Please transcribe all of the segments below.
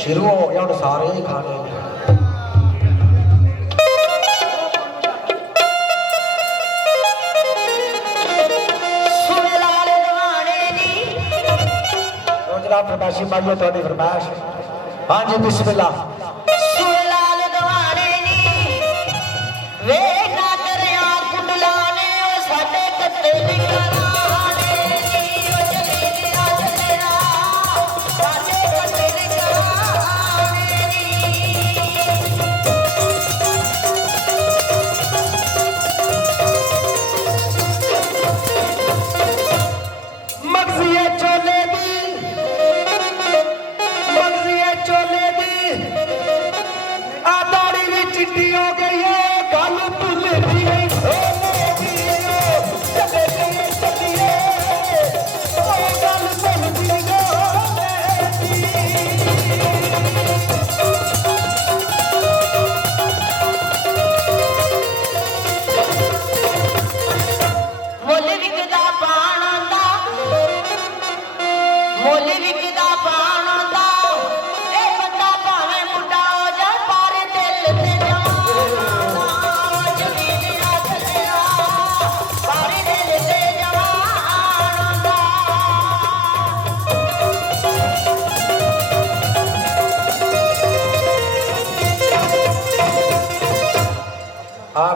शुरू हो गया हम सारे ही खाने फरमाइशी पाइए थोड़ी फरमाइश। हाँ जी बिस्मिल्लाह।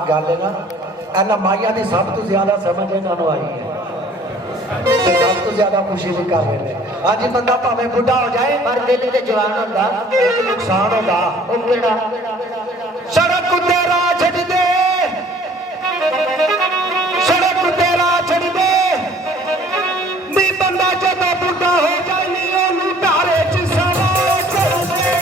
गल है ना इन्होंने माइया की सब तो ज्यादा समझ इन्होंने आई है सब तो ज्यादा खुशी भी कर रहे हैं। हाँ जी बंदा भावें बुढ़ा हो जाए पर दिल से जवान होता एक नुकसान होता सड़क उत्ते राह छड्ड दे सड़क उत्ते राह छड्ड दे नी बंदा जदों बुढ़ा हो जाए नी ओनू ढारे च सवा कर दे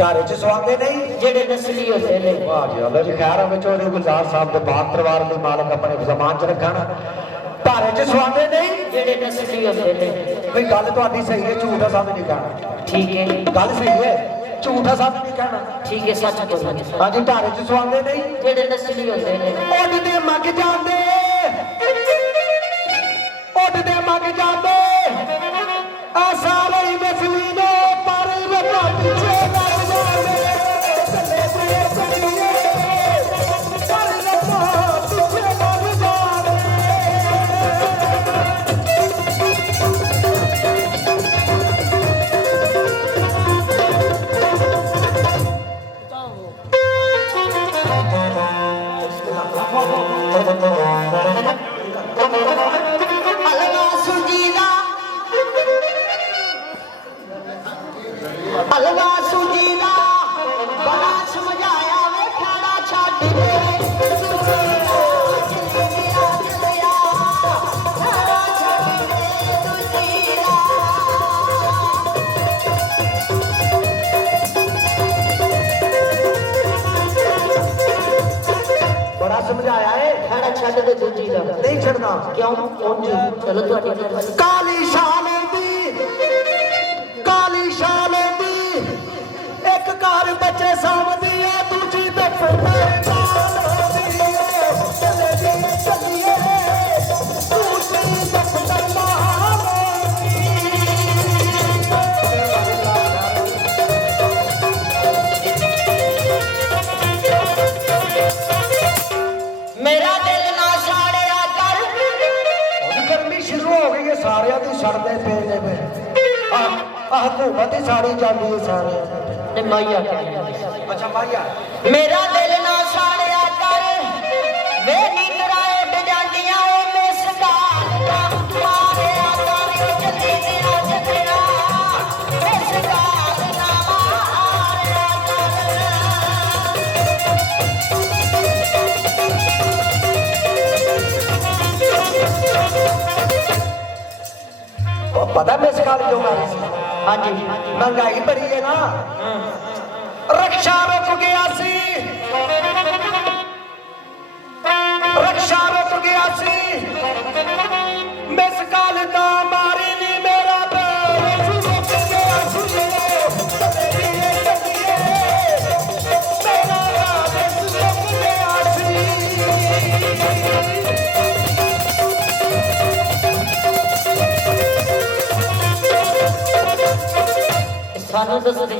ढारे च सवांदे नहीं जेडे नस्ली होते हैं। वाह जी अल्लाह जी खैर हमें चौधरी गुलजार साहब के बाप परिवार के मालक अपने जमान च रखना ढारे च सवांदे नहीं जेडे नस्ली होते हैं। भाई गल तुहाडी सही है झूठ साहब नहीं कहना ठीक है गल सही है झूठा साहब नहीं कहना ठीक है सच बोलना। हाँ जी ढारे च सवांदे नहीं जेडे नस्ली होते हैं। उठदे मग जांदे उठदे मग जांदे आ सारे ही नस्ली ने पर रब्बा पीछे समझाया है नहीं छड़ना क्यों चलो काली शाल एक कार बच्चे सामदी है दूजी दफतर मेरा दिल ना साड़िया कर गर्मी शुरू हो गई है सारे की सड़ते पे हुकूमत ही साड़ी जाती है सारे माइया अच्छा माइया मेरा दिल ना साड़िया कर वे नींदरा उठ जांदियां ओ मिसकाल दा मारिया कर जल्दी तेरा मिसकाल ना मारिया कर पता मिस कॉल क्यों आ रही? हाँ जी महंगाई बड़ी है ना, रक्षा रुक गया सी, रक्षा रुक गया सी, मिस कॉल दा मारी नी मेरा पैर रुक गया सी, मेरा पैर रुक गया सी। सानू दस दे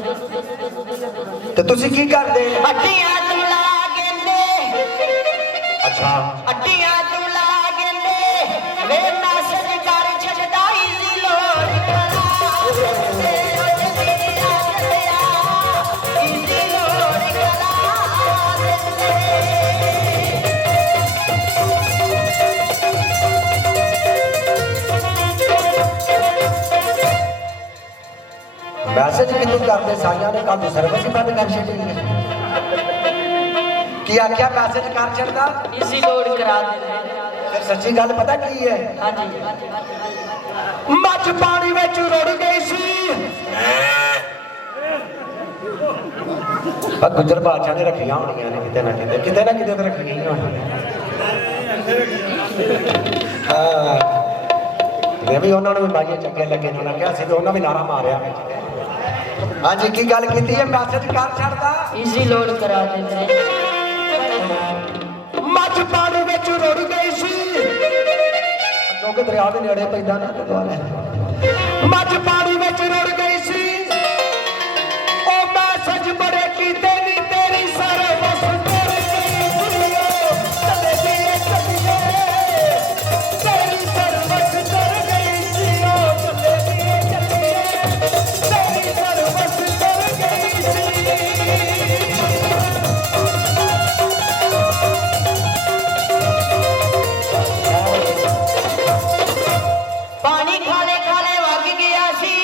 ते तुसी की करदे? अड्डियां तू ला गेंदे, अच्छा अड्डियां तू ला गेंदे, वे मैसेज कर छड़दा इजी लोड करा, इजी लोड करा मैसेज कितू करते साइया ने कल सर्विस ही बंद कर छड़ी की आख्या मैसेज कर छड़दा इजी लोड करा दे। फिर सच्ची गल पता की है? हाँ जी मच पानी में रुड़ गई सी, गुजर बादशाह ने रखिया होनी ने किते ना किते तो रखी हाँ भी उन्होंने भी बाइया चंगे लगे, उन्होंने कहा सी तो उन्होंने भी नारा मारिया। हाँ जी की गल की है? मैसेज कर छड़दा इजी लोड करा दे। मच पानी में रुड़ गई सी, क्योंकि दरिया के नेड़े पैदा ना मच पानी में रुड़ गई सी, ओ मैसेज बड़े कीते नी तेरी सर्विस कर गई सी, चले दिए चलिए तेरी सर्विस कर गई सी, ओ चले दिए चलिए तेरी सर्विस कर गई सी। पानी खाले खाले वग गया सी,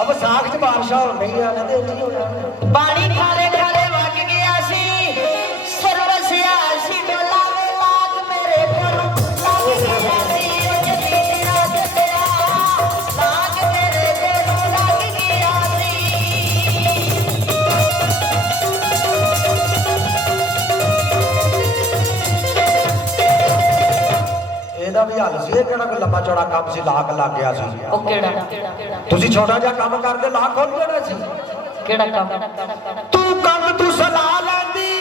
अब साख च बारिशां हो रही है ना, पानी खाले खाले वग गया सी, सर्वस सी डोला वे लाग मेरे कोलों लाग गया सी, ओ जदी तेरा जतिया लाग मेरे कोलों लाग गया सी। ਇਹਦਾ ਵੀ ਹੱਲ ਸੀ, ਇਹ ਕਿਹੜਾ ਕੋਈ ਲੰਬਾ ਚੌੜਾ ਕੰਮ ਸੀ, ਲਾਕ ਲੱਗ ਗਿਆ ਸੀ। ਉਹ ਕਿਹੜਾ ਤੁਸੀਂ ਛੋਟਾ ਜਿਹਾ ਕੰਮ ਕਰਦੇ ਲਾਕ ਖੋਲ ਜਾਣਾ ਸੀ। ਕਿਹੜਾ ਕੰਮ? ਤੂੰ ਕੰਮ ਤੂੰ ਸਲਾਹ ਲੈਂਦੀ,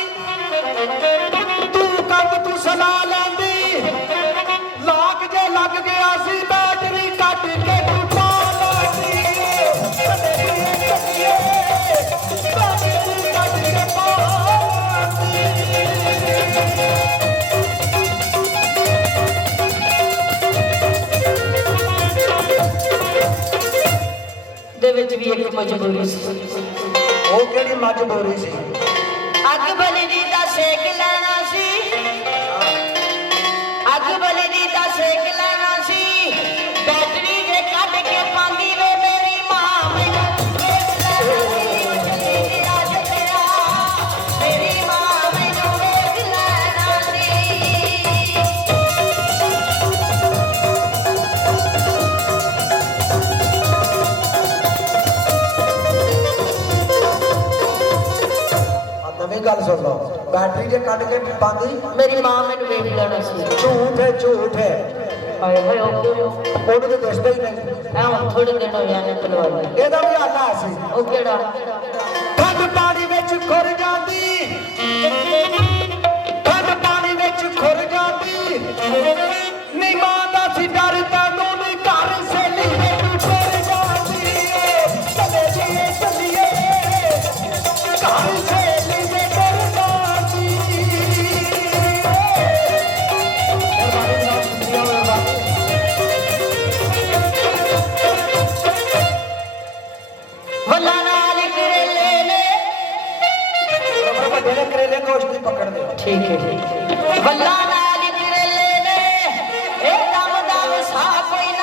ਤੂੰ ਕੰਮ ਤੂੰ ਸਲਾਹ ਲੈਂਦੀ, ਲਾਕ ਜੇ ਲੱਗ ਗਿਆ ਸੀ ਬੈਟਰੀ ਕੱਟ ਕੇ ਤੂੰ ਪਾ ਲੈਂਦੀ, ਬੈਟਰੀ ਕੱਟ ਕੇ ਪਾ ਦੇ ਵਿੱਚ ਵੀ ਇੱਕ ਮਜਬੂਰੀ ਸੀ। ਉਹ ਕਿਹੜੀ ਮਜਬੂਰੀ ਸੀ? ਅੱਗ ਬਲਦੀ ਦਾ ਸੇਕ ਲੈਣਾ ਸੀ, ਅੱਗ ਬਲਦੀ ਦਾ ਸੇਕ ਲੈਣਾ ਸੀ, ਬੈਟਰੀ ਜੇ ਕੱਢ ਕੇ ਪਾਉਂਦੀ ਵੇ ਮੇਰੀ ਮਾਂ ਮੈਨੂੰ ਵੇਖ ਲੈਣਾ ਸੀ, ਚੱਲੀ ਰਾਜ ਤੇਰਾ ਮੇਰੀ ਮਾਂ ਮੈਨੂੰ ਵੇਖ ਲੈਣਾ ਸੀ। नवी गल सुन लो, बैटरी जे कट के पांदी मेरी मां मैंने वेख लेना सी। झूठ है, झूठ है, हाय हाय ओके ਉਹਨੂੰ ਤਾਂ ਦੱਸਦਾ ਹੀ ਨਹੀਂ। ਐ ਹੁਣ ਥੋੜੇ ਦਿਨ ਹੋਇਆ ਨੇ ਤਲਵਾਰ ਇਹਦਾ ਵੀ ਹੱਲ ਆ ਸੀ। ਉਹ ਕਿਹੜਾ? ਠੰਡ ਪਾਣੀ ਵਿੱਚ ਖੁਰ ਜਾਂਦੀ, ਠੰਡ ਪਾਣੀ ਵਿੱਚ ਖੁਰ ਜਾਂਦੀ, ਨੀ ਮਾਂ ਦਾ ਸੀ ਡਰ ਤੈਨੂੰ ਨੀ ਘਰ ਸੇਲੀ ਵਿੱਚ ਖੁਰ ਜਾਂਦੀ, ਚਲੇ ਜੀਏ ਚੱਲੀਏ ਘਰ ਸੇਲੀ ਵਿੱਚ ਖੁਰ ਜਾਂਦੀ। ਵੱਲਾ ਨਾਲ ਕਰੇਲੇ ਨੇ ਵੱਡੇ ਕਰੇਲੇ ਕੋਸ਼ਤੀ ਪਕੜ ਦੇ। ਠੀਕ ਹੈ ਵੱਲਾ ਨਾਲ ਕਰੇਲੇ ਨੇ ਇਹ ਦਮ ਦਮ ਸਾਹ ਕੋਈ ਨਾ